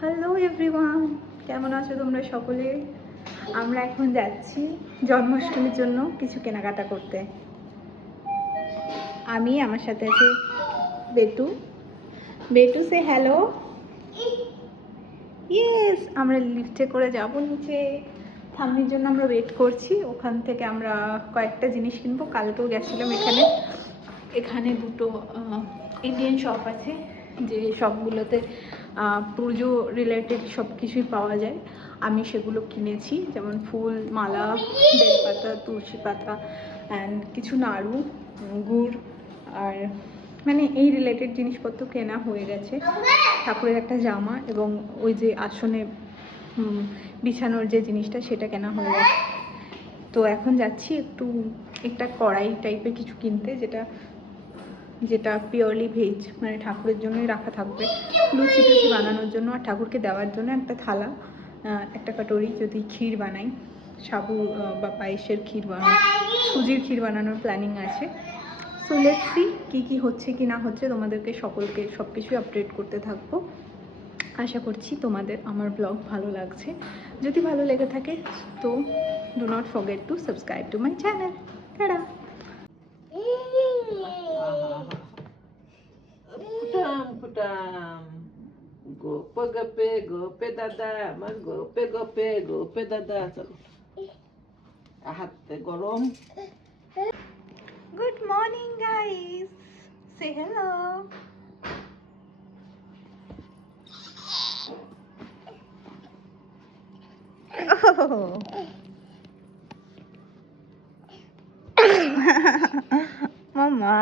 Hello everyone, কেমন আছো তোমরা সকলে? আমরা এখন যাচ্ছি জন্মাষ্টমীর জন্য কিছু কেনাকাটা করতে। আমি আমার সাথে আছি বেটু। বেটু সে হ্যালো। ইয়েস, আমরা লিফটে করে যাব নিচে। থাম্মির জন্য আমরা ওয়েট করছি। ওখান থেকে আমরা কয়েকটা জিনিস কিনবো। কালকেও গেছিলাম এখানে। এখানে দুটো ইন্ডিয়ান শপ আছে, যে শপগুলোতে পুজো রিলেটেড সব কিছুই পাওয়া যায়। আমি সেগুলো কিনেছি, যেমন ফুল, মালা, বেলপাতা, তুলসী পাতা অ্যান্ড কিছু নাড়ু, গুড়, আর মানে এই রিলেটেড জিনিসপত্র কেনা হয়ে গেছে। ঠাকুরের একটা জামা এবং ওই যে আসনে বিছানোর যে জিনিসটা সেটা কেনা হয়ে গেছে। তো এখন যাচ্ছি একটা কড়াই টাইপের কিছু কিনতে, যেটা পিওরলি ভেজ, মানে ঠাকুরের জন্যই রাখা থাকবে, লুচি টুচি বানানোর জন্য আর ঠাকুরকে দেওয়ার জন্য একটা থালা, একটা কাটোরি। যদি ক্ষীর বানাই, সাবু বা পায়েসের ক্ষীর সুজির ক্ষীর বানানোর প্ল্যানিং আছে। সো লেটস সি কী হচ্ছে কি না হচ্ছে, তোমাদেরকে সকলকে সব কিছুই আপডেট করতে থাকবো। আশা করছি তোমাদের আমার ব্লগ ভালো লাগছে। যদি ভালো লেগে থাকে তো do not forget to subscribe to my channel. Tata. Putam. Gope dada, আমার গোপে দাদা চলো হাতে গরম। Good morning guys, say hello. Oh. Mama